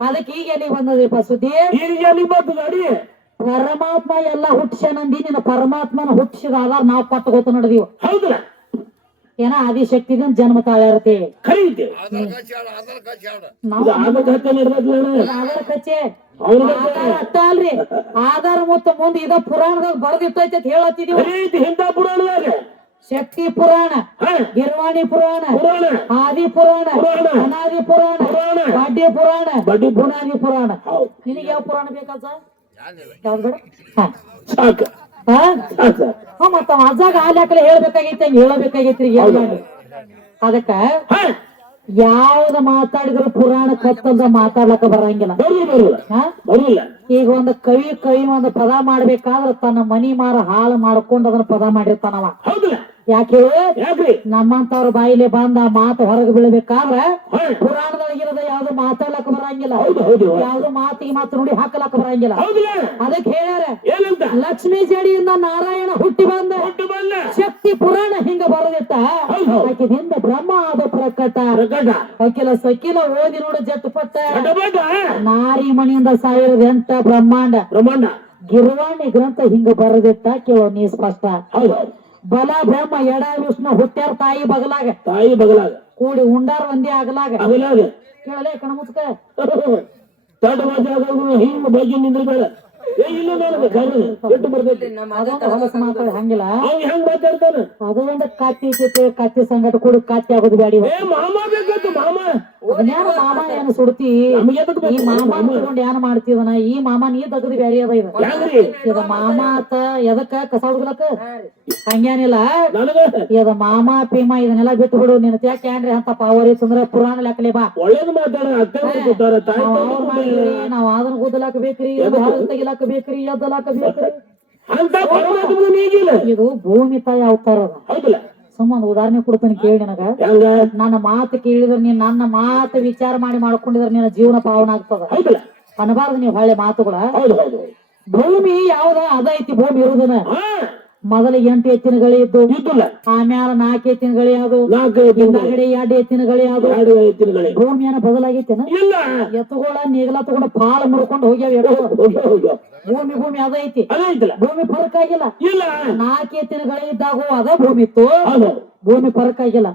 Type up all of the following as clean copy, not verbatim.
ಅದಕ್ಕೆ ಈಗ ಎಲ್ಲಿ ಬಂದದಪ್ಪ ಸುದ್ದಿ? ಈಗ ಎಲ್ಲಿ ಬಂತು ಗಾಡಿ? ಪರಮಾತ್ಮ ಎಲ್ಲಾ ಹುಟ್ಟಿಸನಂದಿ ನಿನ್ನ ಪರಮಾತ್ಮನ ಹುಟ್ಟಿಸಿದ ಆಧಾರ ನಾವು ಪಟ್ಟು ಗೊತ್ತು ನಡೆದೀವಿ. ಹೌದಲ್ಲ? ಏನ ಆದಿಶಕ್ತಿದ ಜನ್ಮ ತಾಳಿರ್ತೇವೆ. ಖರೀದೆ ಆಧಾರ ಕಚ್ಚೆ ಅಷ್ಟ ಅಲ್ರಿ. ಆಧಾರ ಮತ್ತು ಮುಂದೆ ಇದ ಪುರಾಣದಾಗ ಬರೆದಿಟ್ಟೈತೆ ಅಂತ ಹೇಳತ್ತಿದೀವಿ. ಇಂಥ ಪುರಾಣದಾಗ ಶಕ್ತಿ ಪುರಾಣ, ಗಿರ್ವಾಣಿ ಪುರಾಣ, ಆದಿ ಪುರಾಣ, ಅನಾದಿ ಪುರಾಣ, ಬಾಡ್ಯ ಪುರಾಣ, ಬುನಾದಿ ಪುರಾಣ. ನಿನಗೆ ಯಾವ ಪುರಾಣ ಬೇಕಾದ? ಯಾವ್ದು ಬೇಡ? ಮತ್ತ ಅಜ್ಜಾಗ ಹಾಕ್ಲೆ ಹೇಳ್ಬೇಕಾಗೈತಿ, ಹಂಗ ಹೇಳಬೇಕಾಗೈತ್ರಿ. ಅದಕ್ಕ ಯಾವ್ದ ಮಾತಾಡಿದ್ರು ಪುರಾಣ ಕತ್ತಲ್ದ ಮಾತಾಡ್ಲಕ್ಕ ಬರಂಗಿಲ್ಲ. ಈಗ ಒಂದು ಕವಿ ಒಂದು ಪದ ಮಾಡ್ಬೇಕಾದ್ರ ತನ್ನ ಮನಿ ಮಾರ ಹಾಳು ಮಾಡ್ಕೊಂಡು ಅದನ್ನ ಪದ ಮಾಡಿರ್ತಾನವ. ಯಾಕೆ ನಮ್ಮಂತವ್ರ ಬಾಯಿಲೆ ಬಂದ ಮಾತು ಹೊರಗೆ ಬೀಳ್ಬೇಕಾದ್ರ ಪುರಾಣದೊಳಗಿರೋದ ಯಾವ್ದು ಮಾತಾಡ್ಲಕ್ಕ ಬರಂಗಿಲ್ಲ, ಯಾವ್ದು ಮಾತಿಗೆ ಮಾತು ನೋಡಿ ಹಾಕಲಕ್ಕ ಬರಂಗಿಲ್ಲ. ಅದಕ್ಕೆ ಹೇಳ್ಯಾರ ಲಕ್ಷ್ಮೀ ಜಡಿಯಿಂದ ನಾರಾಯಣ ಹುಟ್ಟಿ ಬಂದ ಶಕ್ತಿ ಪುರಾಣ ಹಿಂಗ ಬರದಿತ್ತ ಆಕಿನಿಂದ ಬ್ರಹ್ಮ ಆದ ಪ್ರಕಟ ಅಖಿಲ ಸಕಿಲ ಓದಿ ನೋಡ ಜಟ್ಪಟ್ಟ ನಾರಿ ಮಣಿಯಿಂದ 1008 ಬ್ರಹ್ಮಾಂಡ ಗಿರ್ವಾಣಿ ಗ್ರಂಥ ಹಿಂಗ ಬರದಿತ್ತ ಕೇಳೋ ನೀ ಸ್ಪಷ್ಟ. ಬಲ ಬ್ರಹ್ಮ ಎಡ ವಿಷ್ಣು ಹುಟ್ಟ್ಯಾರ ತಾಯಿ ಬಗಲಾಗ ಕೂಡಿ ಉಂಡಾರ ಒಂದೇ ಆಗಲಾಗ ಕೇಳಲೇ ಕಣ ಮುಚ್ಕ ಹಿಂಗ ಬಗ್ಗೆ ನಿಂದ್ರ ಹಂಗಿಲ್ಲ. ಅದು ಒಂದು ಕತ್ತಿ ಸಂಗಟ ಕೂಡ ಕತ್ತಿ ಆಗೋದು ಬ್ಯಾಡಿ. ಮಾಮ ಏನ್ ಸುಡ್ತಿ ಈ ಮಾಮ ತಗೊಂಡ್ ಏನ್ ಮಾಡ್ತೀವನ? ಈ ಮಾಮ ನೀ ತಗದ್ ಬ್ಯಾರಿ ಅದ ಇದು ಮಾಮ ಆತ ಎದಕ್ಕ ಕಸ ಹುಡ್ಲಕ್ಕ ಹಂಗೇನಿಲ್ಲ. ಇದ ಮಾಮ ಪೀಮ ಇದನ್ನೆಲ್ಲ ಬಿಟ್ಟು ಬಿಡು. ನಿನ್ ಯಾಕೆ ಅಂತ ಪಾವರಿ ತಂದ್ರ ಪುರಾಣ ಲೆಕ್ಕಲೆ ಬಾ. ಒಳ್ಳೇದು ಮಾತಾಡ ನಾವ್ ಅದನ್ನ ಗುದ್ದಲಾಕ ಬೇಕ್ರಿ, ತೆಗಿಲಾಕ ಬೇಕ್ರಿ, ಎದ್ದಲಾಕ ಬೇಕ್ರಿ. ಇದು ಭೂಮಿ ತಾಯಿ ಅವತಾರ ಅದ. ಸುಮ್ಮನೆ ಉದಾಹರಣೆ ಕೊಡ್ತಾನೆ ಕೇಳಿ. ನನಗ ನನ್ನ ಮಾತು ಕೇಳಿದ್ರೆ ನೀನ್ ನನ್ನ ಮಾತು ವಿಚಾರ ಮಾಡಿ ಮಾಡ್ಕೊಂಡಿದ್ರೆ ನಿನ್ನ ಜೀವನ ಪಾವನ ಆಗ್ತದ. ಅನ್ಬಾರ್ದು ನೀವು ಹೊಳ್ಳೆ ಮಾತುಗಳ. ಭೂಮಿ ಯಾವ್ದ ಅದೈತಿ ಭೂಮಿ ಇರುದನ. ಮೊದಲ 8 ಎತ್ತಿನ ಗಳಿ ಇದ್ದು, ಆಮ್ಯಾಲ 4 ಎತ್ತಿನ ಗಳಿ ಅದು, ಹಿಂದಗಡೆ 2 ಎತ್ತಿನ ಗಳಿ ಅದು. ಭೂಮಿಯನ್ನ ಬದಲಾಗೈತೇನ? ಎತ್ತುಗಳ ನೇಗಲ ತಗೊಂಡು ಪಾಳ ಮುರ್ಕೊಂಡು ಹೋಗ್ಯಾವ. ಭೂಮಿ ಅದೈತಿ. ಭೂಮಿ ಫರಕ್ ಆಗಿಲ್ಲ. 4 ಎತ್ತಿನ ಗಳಿ ಇದ್ದಾಗೂ ಅದ ಭೂಮಿ ಇತ್ತು, ಭೂಮಿ ಫರಕ್ ಆಗಿಲ್ಲ.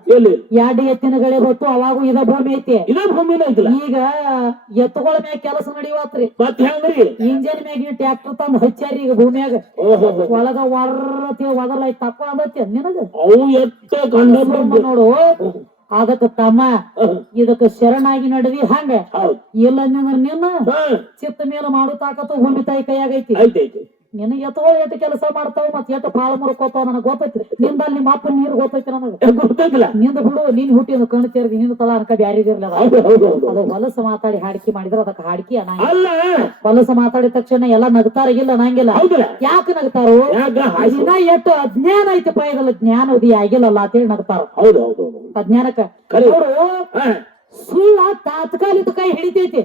2 ಎತ್ತಿನ ಗಳಿ ಬತ್ತು, ಅವಾಗೂ ಇದ ಭೂಮಿ ಐತಿ. ಈಗ ಎತ್ತುಗಳ ಮ್ಯಾಗ ಕೆಲಸ ನಡೆಯುವತ್ರಿ. ಇಂಜನ್ ಮ್ಯಾಗ ಟ್ರ್ಯಾಕ್ಟರ್ ತಂದ್ ಹಚ್ಚಾರಿ ಈಗ ಭೂಮಿಯಾಗ. ಒಳಗ ಒದರ್ಲೈತಿ ತಪ್ಪ ಅದತ್ತೆ ನಿನಗ ನೋಡು. ಅದಕ್ಕ ತಮ್ಮ ಇದಕ್ಕ ಶರಣಾಗಿ ನಡದಿ ಹಂಗ ಇಲ್ಲ ನಿನ್ನ ಚಿತ್ತ ಮೇಲೆ ಮಾಡು ತಾಕತ್ತು ಭೂಮಿ ತಾಯಿ ಕೈಯಾಗೈತಿ. ನಿನಗೆ ಎತ್ತುಗಳು ಎಷ್ಟು ಕೆಲಸ ಮಾಡ್ತಾವ ಮತ್ ಎಷ್ಟು ಪಾಳು ಮುರ್ಕೋತಾವ ನನಗ್ ಗೊತ್ತೈತಿ. ನಿಂದ ನಿಮ್ಮ ಅಪ್ಪ ನೀರು ಗೊತ್ತೈತಿ ನನಗ. ನಿಂದ ಬಿಡು, ನೀನ್ ಹುಟ್ಟಿದ ಕಣ್ಣು ಸೇರಿದಿ ನಿಂದ ತಳ ಅನ್ಕ ಬ್ಯಾರಿದಿರ್ಲ. ಅದು ಹೊಲಸ ಮಾತಾಡಿ ಹಾಡಿಕೆ ಮಾಡಿದ್ರ ಅದಕ್ಕೆ ಹಾಡಿಕೆ ಅನ್ನಂಗಿಲ್ಲ. ಹೊಲಸ ಮಾತಾಡಿದ ತಕ್ಷಣ ಎಲ್ಲಾ ನಗ್ತಾರಿಗಿಲ್ಲ ಅನ್ನಂಗಿಲ್ಲ. ಯಾಕೆ ನಗ್ತಾರು? ಇನ್ನ ಎಷ್ಟು ಅಜ್ಞಾನ ಐತಪ್ಪ, ಇದಲ್ಲ ಜ್ಞಾನ ಉದಿ ಆಗಿಲ್ಲಲ್ಲ ಅಂತೇಳಿ ನಗ್ತಾರ. ಅಜ್ಞಾನಕ್ಕ ನೋಡು ಸುಳ್ಳ ತಾತ್ಕಾಲಿಕ ಕೈ ಹಿಡಿತೈತಿ.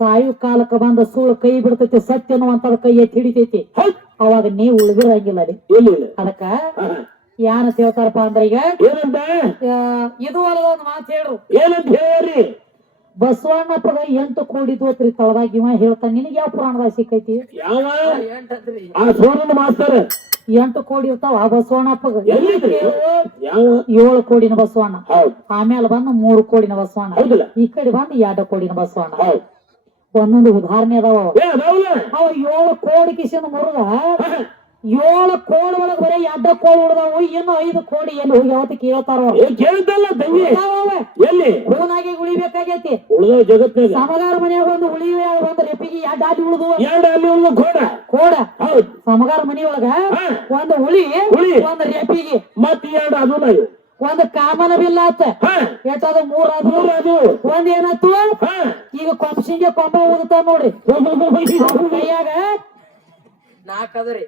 ಸಾಯು ಕಾಲಕ್ಕ ಬಂದ ಸುಳ್ಳು ಕೈ ಬಿಡ್ತೈತಿ, ಸತ್ಯ ಅನ್ನುವಂತ ಕೈ ಎತ್ತಿ ಹಿಡಿತೈತಿ. ಅವಾಗ ನೀವ್ ಉಳಿದಿರಂಗಿಲ್ಲ. ಅದಕ್ಕ ಯಾನ ಹೇಳ್ತಾರಪ್ಪ ಅಂದ್ರ ಈಗ ಇದು ಅಲ್ಲದ ಒಂದ್ ಮಾತು ಹೇಳ್ರು. ಏನಂತ ಹೇಳ್ರಿ? ಬಸವಣ್ಣಪ್ಪಗ 8 ಕೋಡಿ ತೋತ್ರಿ ತಳದಾಗ ಇವ ಹೇಳ್ತಾನ. ನಿನಗೆ ಯಾವ ಪುರಾಣದಾಗ ಸಿಕ್ಕೈತಿ? 8 ಕೋಡಿ ಇರ್ತಾವ ಬಸವಣ್ಣಪ್ಪಗ. 7 ಕೋಡಿನ ಬಸವಣ್ಣ, ಆಮೇಲೆ ಬಂದ 3 ಕೋಡಿನ ಬಸವಣ್ಣ, ಈ ಕಡೆ ಬಂದ 2 ಕೋಡಿನ ಬಸವಣ್ಣ. ಒಂದೊಂದು ಉದಾಹರಣೆ ಅದಾವ. ಅವ 7 ಕೋಡಿ ಕಿಶನ್ ಮುರುದ 7 ಕೋಡಿ ಒಳಗ ಬರೀ 2 ಕೋಡಿ ಉಳ್ದಾವು. ಇನ್ನು 5 ಕೋಡಿ ಎಲ್ಲಿ ಹೋಗಿ ಅವತ್ತು ಕೇಳ್ತಾರ. ಹೂನಾಗಿ ಉಳಿಬೇಕಾಗೈತಿ. ಸಮಗಾರ ಮನೆಯಾಗ ಒಂದು ಉಳಿವೆ, ಒಂದು ರೆಪಿಗೆ 2 ಆಲಿ ಉಳಿದು ಕೋಡ. ಸಮಗಾರ ಮನೆಯೊಳಗ ಒಂದು ಹುಳಿ, ಒಂದು ರೆಪಿಗೆ, ಒಂದು ಕಾಮನ ಬಿಲ್ಲ ಆತ. ಎಷ್ಟದು 3 ಅದು. ಒಂದ್ ಏನಾಯ್ತು ಈಗ ಕೊಂಬಸಿಂಗೆ ಕೊಂಬ ಹೋಗುತ್ತಾವ ನೋಡಿ ಕೈಯಾಗ 4.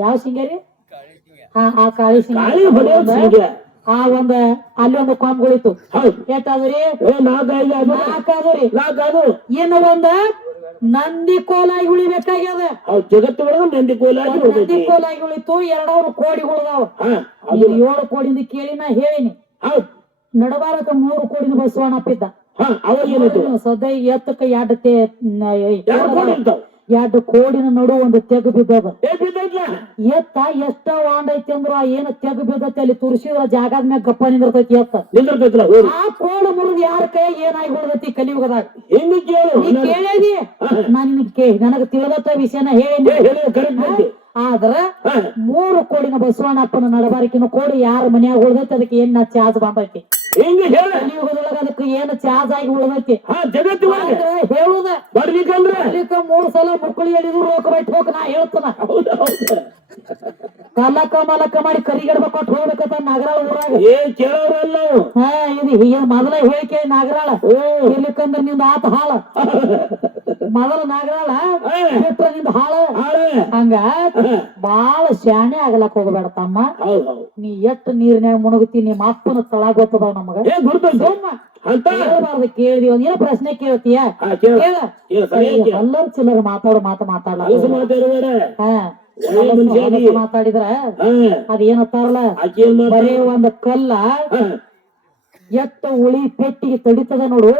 ಯಾವ ಸಿಂಗರಿ? ಆ ಕಾಳಿ ಸಿಂಗ. ಆ ಒಂದ ಅಲ್ಲಿ ಒಂದು ಕೊಂಬಗಳಿತ್ತು. ಎಷ್ಟಾದ್ರಿ? 4. ಇನ್ನು ಒಂದ ನಂದಿ ಕೋಲಾಗಿ ಉಳಿಬೇಕಾಗ್ಯದ. ನಂದಿ ಕೋಲಾಗಿ ಉಳಿತು. 2 ಕೋಡಿ ಉಳಿದಾವ. 7 ಕೋಡಿಂದ ಕೇಳಿ ನಾ ಹೇಳಿನಿ. ನಡಬಾರಕ 3 ಕೋಡಿನ ಬಸವಣ್ಣಪ್ಪ ಇದ್ದ. ಅವಾಗ ಏನಾಯ್ತು? ಸದ್ಯ ಎತ್ತಕ್ಕ ಎರಡು ಕೋಡಿ ಇರ್ತಾವ. 2 ಕೋಡಿನ ನಡು ಒಂದು ತೆಗ್ ಬಿದ್ದದ. ಬಿದ್ದೈತ್ಲ ಎತ್ತ ಎಷ್ಟ ವಾಂಡ್ ಐತಿ ಅಂದ್ರ ಏನ ತೆಗ್ ಬಿದ್ದೈತಿ ಅಲ್ಲಿ ತುರ್ಸಿದ್ರ ಜಾಗದ ಮ್ಯಾಗ ಗಪ್ಪ ನಿಂದಿರ್ತೈತಿ ಎತ್ತ. ನಿಂದಿರ್ತೈತ್ಲ. ಆ ಕೋಡ್ ಮುರಿದ್ ಯಾರ ಕೈ ಏನಾಗಿ ಉಳ್ದೈತಿ ಕಲಿಯುಗದಾಗ? ಹಿಂಗ ಕೇಳು. ನೀ ಕೇಳಿದಿ ನಾನ್ ನನಗ ತಿಳಿದತ್ತ ವಿಷಯನ ಹೇಳಿ. ಆದ್ರ 3 ಕೋಡಿನ ಬಸವಣ್ಣಪ್ಪನ ನಡಬಾರಿಕಿನ ಕೋಡಿ ಯಾರ ಮನ್ಯಾಗ ಉಳ್ದೈತಿ ಅದಕ್ಕೆ ಏನ್ ಚಾರ್ಜ್ ಬಂದೈತಿ? ಹಿಂಗ ಹೇಳ. ಕಲಿಯುಗದೊಳಗ ಅದಕ್ಕೆ ಏನ್ ಚಾರ್ಜ್ ಆಗಿ ಉಳ್ದೈತಿ ಜಗತ್ತು ಹೇಳುದ ಬರ್ಲಿಕ್ಕಂದ್ರ 3 ಸಲ ಮುಕ್ಕಳಿ ಹೇಳಿದ್ರು ರೋಕ ಬೈಟ್ ಹೋಗ ನಾ ಹೇಳ್ತಾನ. ಕಲಕ ಮಲಕ ಮಾಡಿ ಕರಿಗಡಬ ಕೊಟ್ಟು ಹೋಗ್ಬೇಕಂತ ನಾಗರಾಳ ಊರಾಗ. ಕೇಳೋರಲ್ಲ. ಇದು ಮೊದಲ ಹೇಳಿಕೆ ನಾಗರಾಳ ಇರ್ಲಿಕ್ಕಂದ್ರ ನಿಂದ ಆತ ಹಾಳ. ಮೊದಲ ನಾಗರಾಳ ಬಿಟ್ರ ನಿಂದ ಹಾಳ. ಹಂಗ ಬಾಳ ಶಾಣೆ ಆಗ್ಲಕ್ ಹೋಗ್ಬೇಡ ತಮ್ಮ. ನೀ ಎಷ್ಟ್ ನೀರಿನ್ಯಾಗ ಮುಣುಗತಿ ನಿಮ್ಮ ಅಪ್ಪನ ತಳ ಗೊತ್ತದ ನಮಗ. ಹೇಳ್ಬಾರ್ದು ಕೇಳಿದಿ ಒಂದ್ ಏನೋ ಪ್ರಶ್ನೆ ಕೇಳ್ತೀಯ ಎಲ್ಲರೂ ಚಿಲ್ಲರ ಮಾತಾಡಲ್ಲ. ಮಾತಾಡಿದ್ರ ಅದೇನತ್ತಾರಲ್ಲ ಬರೀ ಒಂದ್ ಕಲ್ಲ ಎತ್ತ ಉಳಿ ಪೆಟ್ಟಿಗೆ ತಡಿತದ ನೋಡು.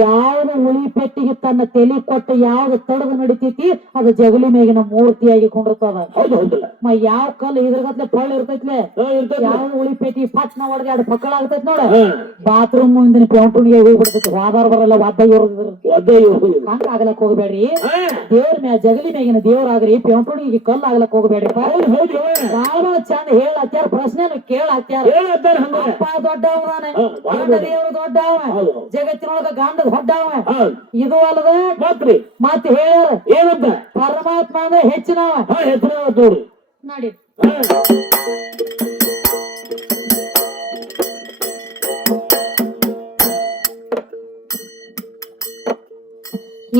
ಯಾವ್ದು ಉಳಿ ಪೆಟ್ಟಿಗೆ ತನ್ನ ತಲೆ ಕೊಟ್ಟು ಯಾವ್ದು ತಡದು ನಡಿತೈತಿ ಅದು ಜಗಲಿ ಮೇಗಿನ ಮೂರ್ತಿಯಾಗಿ ಕೊಂಡಿರ್ತದ. ಯಾವ ಕಲ್ಲು ಇದ್ರಗತ್ಲೆ ಪಳ್ಳ ಇರ್ತೈತ್ಲೆ. ಯಾವ್ದು ಉಳಿ ಪೆಟ್ಟಿಗೆ ಪಟ್ನ ಹೊಡೆದ 2 ಪಕ್ಕಳ ಆಗ್ತೈತಿ ನೋಡ. ಬಾತ್ರೂಮ್ ಮುಂದಿನ ಪೆಂಟುಣಿಗೆ ಹೋಗ್ಬಿಡ್ತೈತಿ. ವಾದಾರ ಬರಲ್ಲ ವಾದ ಹಂಗ ಆಗ್ಲಕ್ ಹೋಗ್ಬೇಡ್ರಿ. ದೇವ್ರ ಮ್ಯಾ ಜಗಲಿ ಮ್ಯಾಗಿನ ದೇವ್ರಾಗ್ರಿ ಪೆಂಟುಣಿಗೆ ಕಲ್ಲು ಆಗ್ಲಕ್ ಹೋಗ್ಬೇಡ್ರಿ. ಬಾಳ ಚಂದ ಹೇಳತ್ಯಾರ ಪ್ರಶ್ನೆ ಕೇಳತ್ಯಾರ. ಅಪ್ಪ ದೊಡ್ಡವನ ದೇವ್ರು ದೊಡ್ಡವ ಜಗತ್ತಿನೊಳಗ ಗಂಡ ದೊಡ್ಡವ. ಇದು ಅಲ್ಲದ ಮತ್ ಹೇಳ್ಯಾರ ಏನಂತ ಪರಮಾತ್ಮ ಅಂದ್ರೆ ಹೆಚ್ಚಿನವ. ನೋಡಿ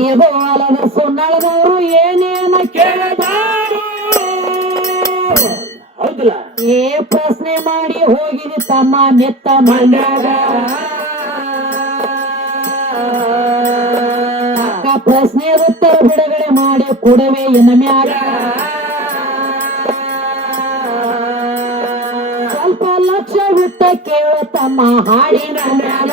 ಇದು ಅಲ್ಲದ ಸುನ್ನಳದವರು ಏನೇನ ಕೇಳಬಾರು. ಪ್ರಶ್ನೆ ಮಾಡಿ ಹೋಗಿದಿ ತಮ್ಮ ನೆತ್ತ ಮಂಡ್ಯಾಗ. ಪ್ರಶ್ನೆ ಉತ್ತರ ಬಿಡುಗಡೆ ಮಾಡಿ ಕೊಡವೆ ಇನ್ನ ಮ್ಯಾಗ. ಸ್ವಲ್ಪ ಲಕ್ಷ ಬಿಟ್ಟ ಕೇಳ ತಮ್ಮ ಹಾಡಿನ ಮ್ಯಾಗ.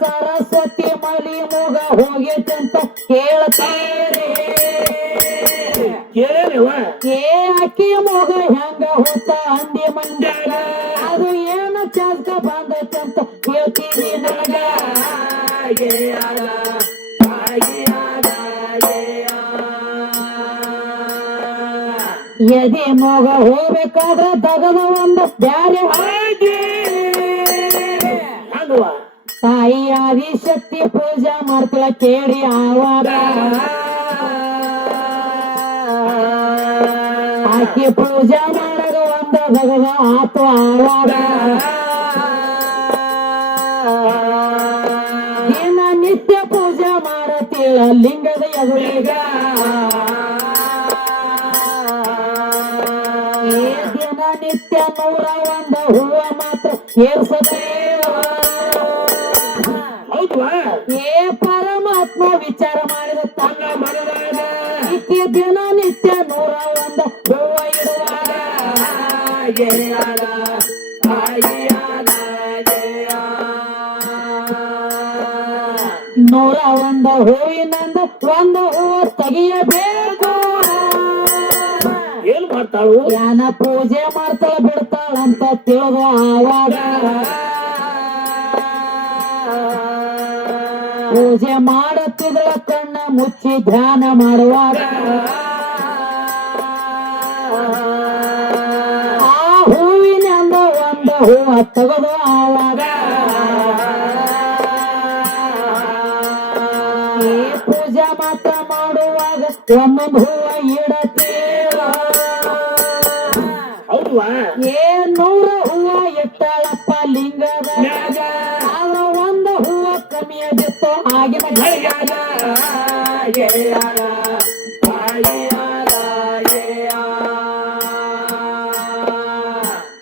ಸರಸ್ವತಿ ಮಲಿ ಮೂಗ ಹೋಗೈತಂತ ಕೇಳ್ತೀರಿ. ಅಕ್ಕಿ ಮೂಗ ಹೆಂಗ ಹೋತ ಅಂದಿ ಮಂಡ್ಯಾಗ. ಅದು ಏನ ಚಾಸ್ಕ ಬಂದೈತಂತ ಕೇಳ್ತೀವಿ ನನಗ. ಎದೆ ಮೂಗ ಹೋಗ್ಬೇಕಾದ್ರ ದಗದ ಒಂದು ಬ್ಯಾರೆ ತಾಯಿ ಆದಿಶಕ್ತಿ ಪೂಜಾ ಮಾಡ್ತಾಳ ಕೇಳಿ ಆವಾಗ. ಆಕೆ ಪೂಜಾ ಮಾಡಗ ಒಂದ ದಗದ ಆತು ಆವಾಗ. ದಿನ ನಿತ್ಯ ಪೂಜಾ ಮಾಡತೀಳ ಲಿಂಗದ ಎದುರಿಗ. ದಿನ ನಿತ್ಯ 101 ಹೂವ ಮಾತ್ರ ಏರ್ಸದೇವ. ಪರಮಾತ್ಮ ವಿಚಾರ ಮಾಡಿದ ತನ್ನ ಮನದಾಗ ಈಕೆ ದಿನ ನಿತ್ಯ 101 ಹೂವ ಇಡುವಾಗ. 101 ಹೂವಿನಂದ 1 ಹೂವ ತೆಗಿಯಬೇಕು. ಏನ್ ಮಾಡ್ತಾಳು? ಯಾನ ಪೂಜೆ ಮಾಡ್ತಾಳ ಬಿಡ್ತಾಳಂತ ತಿಳಿದು ಆವಾಗ. ಪೂಜೆ ಮಾಡುತ್ತಿದ್ಳ ಕಣ್ಣ ಮುಚ್ಚಿ ಧ್ಯಾನ ಮಾಡುವಾಗ. ಆ ಹೂವಿನಿಂದ 1 ಹೂವ ತೆಗೆದು ಆವಾಗ. ಪೂಜೆ ಮಾತ್ರ ಮಾಡುವಾಗ 1 ಹೂವ ಇಡತೀರ. 100 ಹೂವ ಇಟ್ಟಾಳಪ್ಪ ಲಿಂಗದ ಮ್ಯಾಗ. 1 ಹೂವ ಕಮ್ಮಿಯ ಬಿತ್ತು ಆಗಿನ ಗಳಿಗಾಗ.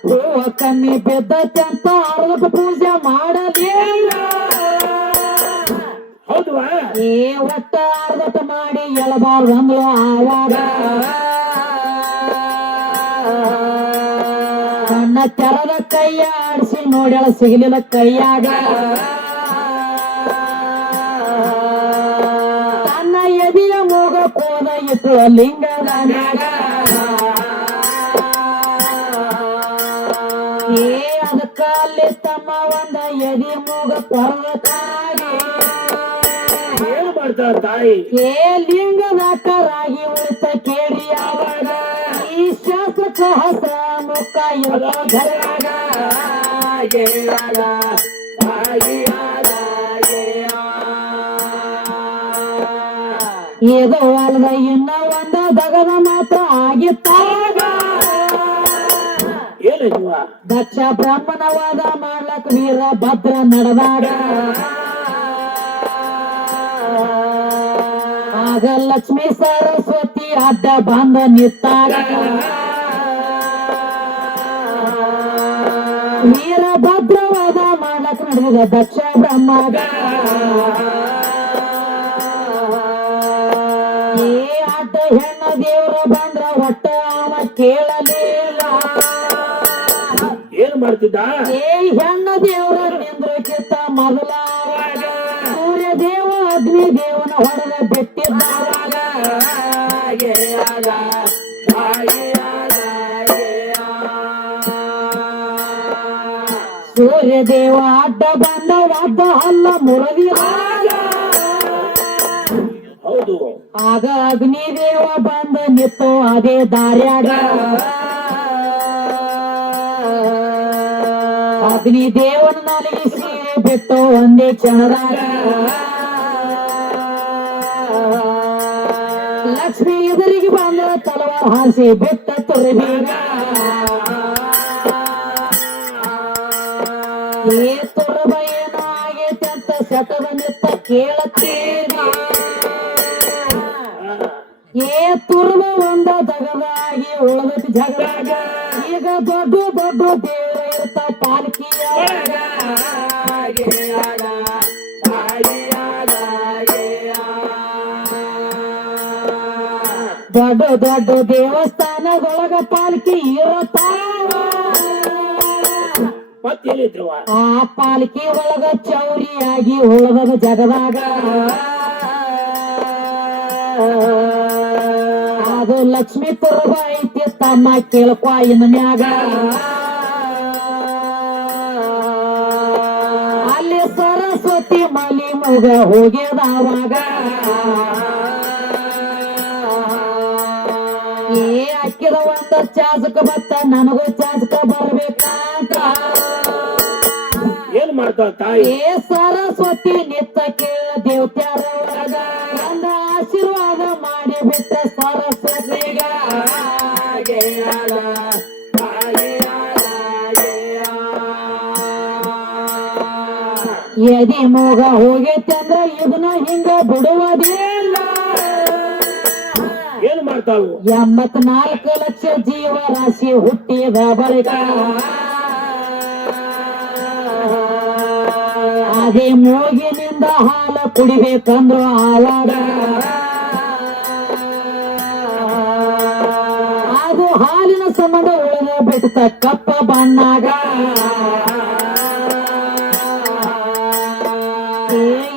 ಹೂವ ಕಮ್ಮಿ ಬಿದ್ದತ್ತೆ ಅಂತ ಅರ್ಧ ಪೂಜೆ ಮಾಡಲಿಲ್ಲ. ಒಟ್ಟ ಅರ್ಧಟ ಮಾಡಿ ಎಳಬಾರ್ದಂದ್ಲು ಆವಾಗ. ತೆರದ ಕೈಯ ಆಡಿಸಿ ನೋಡ್ಯಾಳ ಸಿಗಲಿಲ್ಲ ಕೈಯಾಗ ತನ್ನ ಎದೆಯ ಮೂಗ ಕೋದ ಇಟ್ಟು ಲಿಂಗದ ಮ್ಯಾಗ ಅದಕ್ಕ ಅಲ್ಲಿ ತಮ್ಮ ಒಂದ ಎದಿ ಮೂಗ ಪರ್ವತಾಗಿ ಏನ್ ಮಾಡ್ತಾಳ ತಾಯಿ ಲಿಂಗದಾಕರಾಗಿ ಉಳಿತ ಕೇಳಿ ಯಾವಾಗ ಈ ಶಾಸ್ತ್ರ ಸಹಸ್ರ ಮುಖ ಇದು ಅಲ್ದ ಇನ್ನ ಒಂದ ದಗದ ಮಾತ್ರ ಆಗಿತ್ತಾಗ ಏನಿಲ್ವ ದಕ್ಷ ಬ್ರಾಹ್ಮಣವಾದ ಮಾಡ್ಲಕ್ ವೀರ ಭದ್ರ ನಡೆದಾಗ ಆಗ ಲಕ್ಷ್ಮೀ ಸರಸ್ವತಿ ಅಡ್ಡ ಬಂದ ನಿಂತಾಗ ವೀರ ಭದ್ರವಾದ ಮಾಡ್ಲಕ್ ನಡೆದ ದಕ್ಷ ಬ್ರಹ್ಮಗ ಅಡ್ಡ ಹೆಣ್ಣ ದೇವ್ರ ಬಂದ್ರ ಒಟ್ಟ ಅವ ಕೇಳಲಿಲ್ಲ ಏನ್ ಮಾಡ್ತಿದ್ದ ಹೆಣ್ಣ ದೇವ್ರ ನಿಂದ್ರಕ್ಕಿಂತ ಮೊದಲ ಸೂರ್ಯ ದೇವ ಅಗ್ನಿ ದೇವನ ಹೊಡೆದ ಬಿಟ್ಟಿದ್ದಾವಾಗ ಸೂರ್ಯ ದೇವ ಅಡ್ಡ ಬಂದ ಒದ್ದ ಹಲ್ಲ ಮುರದಿದಾಗ ಹೌದು ಆಗ ಅಗ್ನಿ ದೇವ ಬಂದ ನಿತ್ತು ಅದೇ ದಾರ್ಯಾಗ ಅಗ್ನಿ ದೇವನ ನಾಲಿಗೆ ಸೀರೆ ಬಿಟ್ಟು ಒಂದೇ ಕ್ಷಣದಾಗ ಲಕ್ಷ್ಮಿ ಎದುರಿಗೆ ಬಂದ ತಲವಾರ ಹಾಸಿ ಬಿಟ್ಟ ತುರಿಬೀಗ ತುರ್ಬ ಏನೋ ಆಗೈತೆ ಅಂತ ಶತದ ನಿತ್ತ ಕೇಳತ್ತೀಗ ತುರ್ಬ ಒಂದ ದಗದಾಗಿ ಉಳದತಿ ಜಗದಾಗ ಈಗ ದೊಡ್ಡ ದೊಡ್ಡ ದೇವರ ಇರ್ತ ಪಾಲ್ಕಿಯ ದೊಡ್ಡ ದೊಡ್ಡ ದೇವಸ್ಥಾನದೊಳಗ ಪಾಲ್ಕಿ ಇರತಾವ ಮತ್ತೇನಿದ್ರವ ಆ ಪಾಲ್ಕಿ ಒಳಗ ಚೌರಿಯಾಗಿ ಉಳದ ಜಗದಾಗ ಅದು ಲಕ್ಷ್ಮೀ ತುರ್ಬ ಐತಿ ತಮ್ಮ ಕೇಳ್ಕೊ ಇನ್ ಮ್ಯಾಗ ಅಲ್ಲಿ ಸರಸ್ವತಿ ಮಲಿ ಮುಗ ಹೋಗ್ಯದವಾಗ ಅಕ್ಕಿದ ಒಂದ ಚಾಸಕ ಬತ್ತ ನನಗೂ ಚಾಸಕ ಬರ್ಬೇಕಂತ ಏನ್ ಮಾಡ್ತಾಳ ತಾಯಿ ಸರಸ್ವತಿ ನಿತ್ತ ಕೇಳ ದೇವತ್ಯಾರ ಒಳಗ ಒಂದ ಆಶೀರ್ವಾದ ಮಾಡಿ ಬಿಟ್ಟ ಸರಸ್ವತಿಗ ಎದಿ ಮೂಗ ಹೋಗೈತೆ ಅಂದ್ರ ಇದನ್ನ ಹಿಂಗ ಬಿಡುವುದಿಲ್ಲ ಏನ್ ಮಾಡ್ತಾಳು 84 ಲಕ್ಷ ಜೀವ ರಾಶಿ ಹುಟ್ಟಿದ ಬಳಿಕ ಅದೇ ಮೂಗಿನಿಂದ ಹಾಲ ಕುಡಿಬೇಕಂದ್ರು ಆವಾಗ ಅದು ಹಾಲಿನ ಸಂಬಂಧ ಉಳಿದ ಬಿಡ್ತ ಕಪ್ಪ ಬಣ್ಣಾಗ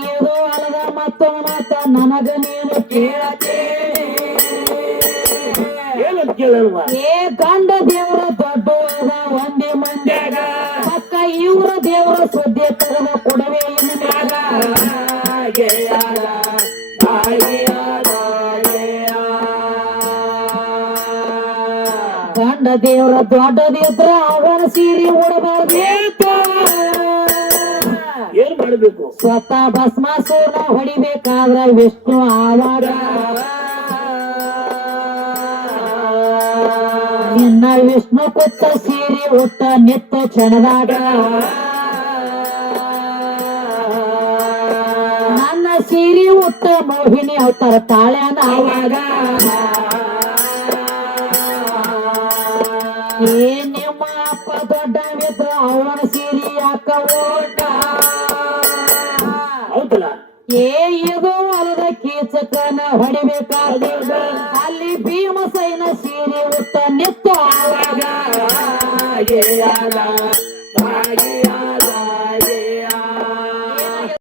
ಇದು ಅಲ್ಲದ ಮತ್ತೊಂದು ಮಾತ ನನಗ ನೀನು ಕೇಳತೇನೆ ಏನಂತ ಕೇಳಲ್ವ ಗಂಡ ದೇವರ ದೊಡ್ಡವಾದ ಒಂದೇ ಮಂದ್ಯಾಗ ಪಕ್ಕ ಇವ್ರ ದೇವರ ಸುದ್ದಿ ತಗದ ಕೊಡವೆ ಇನ್ನು ಮ್ಯಾಗ ಗಂಡ ದೇವರ ದೊಡ್ಡದಿದ್ರ ಅವನ ಸೀರೆ ಉಡಬಾರ್ದೇತ ಏನ್ ಮಾಡ್ಬೇಕು ಸ್ವತಃ ಭಸ್ಮಾಸುರ ಹೊಡಿಬೇಕಾದ್ರ ವಿಷ್ಣು ಆವಾಗ ನಿನ್ನ ವಿಷ್ಣು ಕೊತ್ತ ಸೀರೆ ಉಟ್ಟ ನಿತ್ತ ಕ್ಷಣದಾಗ ನನ್ನ ಸೀರೆ ಉಟ್ಟ ಮೋಹಿನಿ ಅವತಾರ ತಾಳ್ಯಾನ ಆವಾಗ ನಿಮ್ಮ ಅಪ್ಪ ದೊಡ್ಡವಿದ್ರ ಅವನ ಸೀರೆ ಯಾಕ ಓಟ ಹೌದಲ್ಲ ಇದು ಅಲ್ಲದ ಕೀಚಕನ ಹೊಡಿಬೇಕಾದ ಅಲ್ಲಿ ಭೀಮಸೈನ ಸೀರೆ ಉಟ್ಟ ನಿತ್ತ ಆವಾಗ ಭಾಗಿಯಾದ